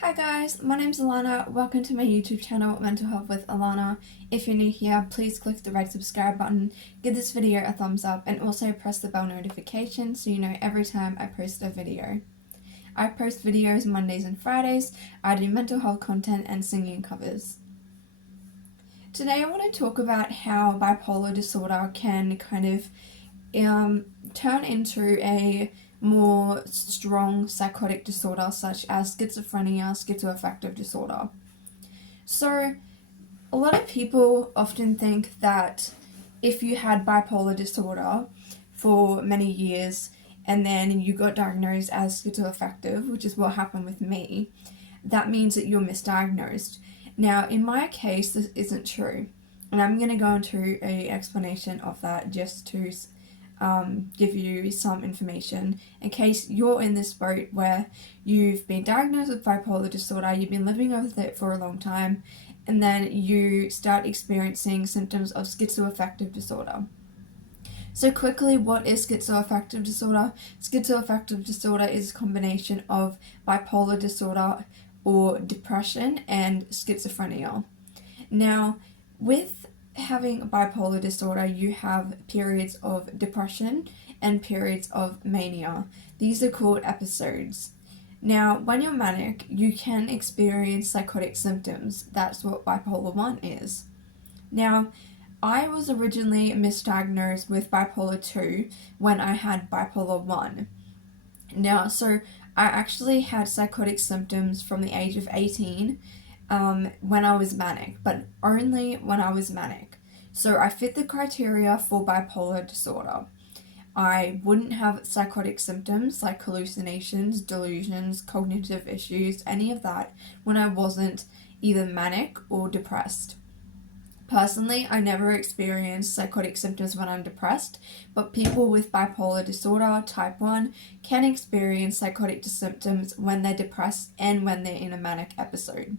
Hi guys, my name's Alana. Welcome to my YouTube channel, Mental Health with Alana. If you're new here, please click the red subscribe button, give this video a thumbs up, and also press the bell notification so you know every time I post a video. I post videos Mondays and Fridays. I do mental health content and singing covers. Today I want to talk about how bipolar disorder can kind of turn into a more strong psychotic disorder such as schizophrenia, schizoaffective disorder. So a lot of people often think that if you had bipolar disorder for many years and then you got diagnosed as schizoaffective, which is what happened with me, that means that you're misdiagnosed. Now, in my case, this isn't true, and I'm going to go into an explanation of that just to give you some information in case you're in this boat where you've been diagnosed with bipolar disorder, you've been living with it for a long time, and then you start experiencing symptoms of schizoaffective disorder. So quickly, what is schizoaffective disorder? Schizoaffective disorder is a combination of bipolar disorder or depression and schizophrenia. Now, with having bipolar disorder, you have periods of depression and periods of mania. These are called episodes. Now, when you're manic, you can experience psychotic symptoms. That's what bipolar 1 is. Now, I was originally misdiagnosed with bipolar 2 when I had bipolar 1. Now, so I actually had psychotic symptoms from the age of 18 when I was manic, but only when I was manic. So I fit the criteria for bipolar disorder. I wouldn't have psychotic symptoms like hallucinations, delusions, cognitive issues, any of that when I wasn't either manic or depressed. Personally, I never experienced psychotic symptoms when I'm depressed, but people with bipolar disorder type 1 can experience psychotic symptoms when they're depressed and when they're in a manic episode.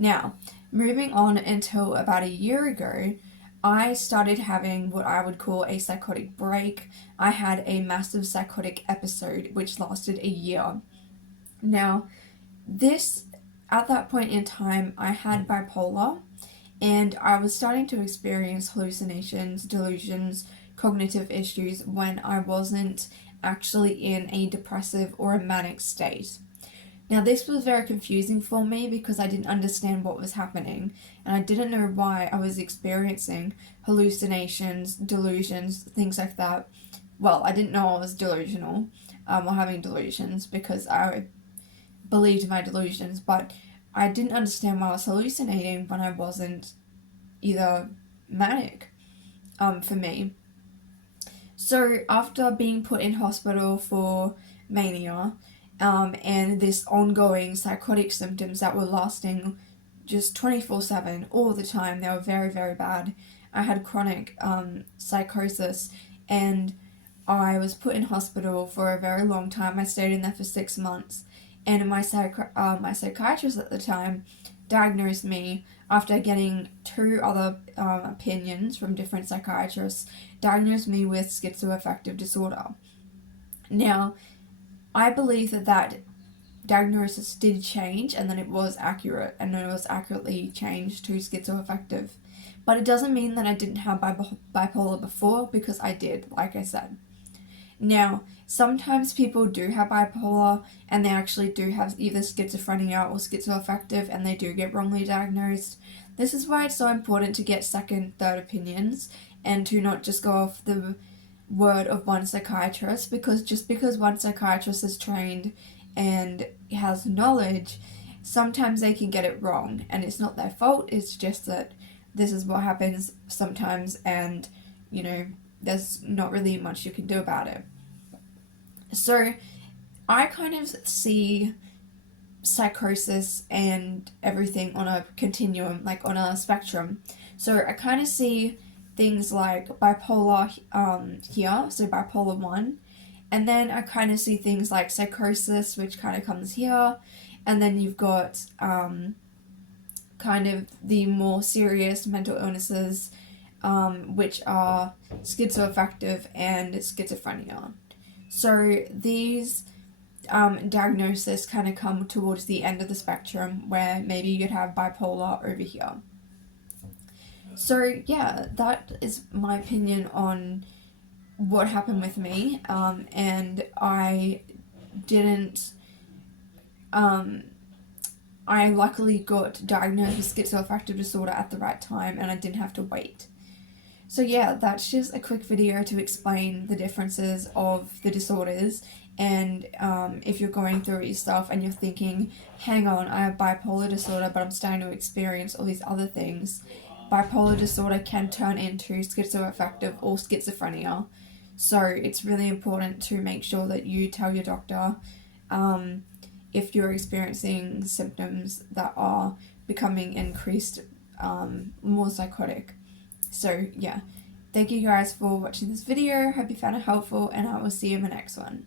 Now, moving on until about a year ago, I started having what I would call a psychotic break. I had a massive psychotic episode which lasted a year. Now, at that point in time, I had bipolar, and I was starting to experience hallucinations, delusions, cognitive issues when I wasn't actually in a depressive or a manic state. Now, this was very confusing for me because I didn't understand what was happening, and I didn't know why I was experiencing hallucinations, delusions, things like that. Well, I didn't know I was delusional or having delusions because I believed in my delusions, but I didn't understand why I was hallucinating when I wasn't either manic for me. So after being put in hospital for mania, and this ongoing psychotic symptoms that were lasting just 24/7 all the time, they were very, very bad. I had chronic psychosis, and I was put in hospital for a very long time. I stayed in there for 6 months, and my psychiatrist at the time diagnosed me after getting 2 other opinions from different psychiatrists, diagnosed me with schizoaffective disorder. Now, I believe that diagnosis did change and that it was accurate and it was accurately changed to schizoaffective. But it doesn't mean that I didn't have bipolar before, because I did, like I said. Now, sometimes people do have bipolar and they actually do have either schizophrenia or schizoaffective and they do get wrongly diagnosed. This is why it's so important to get second, third opinions and to not just go off the word of one psychiatrist, because just because one psychiatrist is trained and has knowledge, sometimes they can get it wrong, and it's not their fault. It's just that this is what happens sometimes, and there's not really much you can do about it. So I kind of see psychosis and everything on a continuum, like on a spectrum. So I kind of see things like bipolar here, so bipolar 1, and then I kind of see things like psychosis, which kind of comes here, and then you've got kind of the more serious mental illnesses, which are schizoaffective and schizophrenia. So these diagnosis kind of come towards the end of the spectrum, where maybe you'd have bipolar over here. So yeah, that is my opinion on what happened with me, and I didn't, I luckily got diagnosed with schizoaffective disorder at the right time, and I didn't have to wait. So yeah, that's just a quick video to explain the differences of the disorders, and if you're going through your stuff and you're thinking, hang on, I have bipolar disorder, but I'm starting to experience all these other things. Bipolar disorder can turn into schizoaffective or schizophrenia, so it's really important to make sure that you tell your doctor if you're experiencing symptoms that are becoming increased, more psychotic. So yeah, thank you guys for watching this video. Hope you found it helpful, and I will see you in the next one.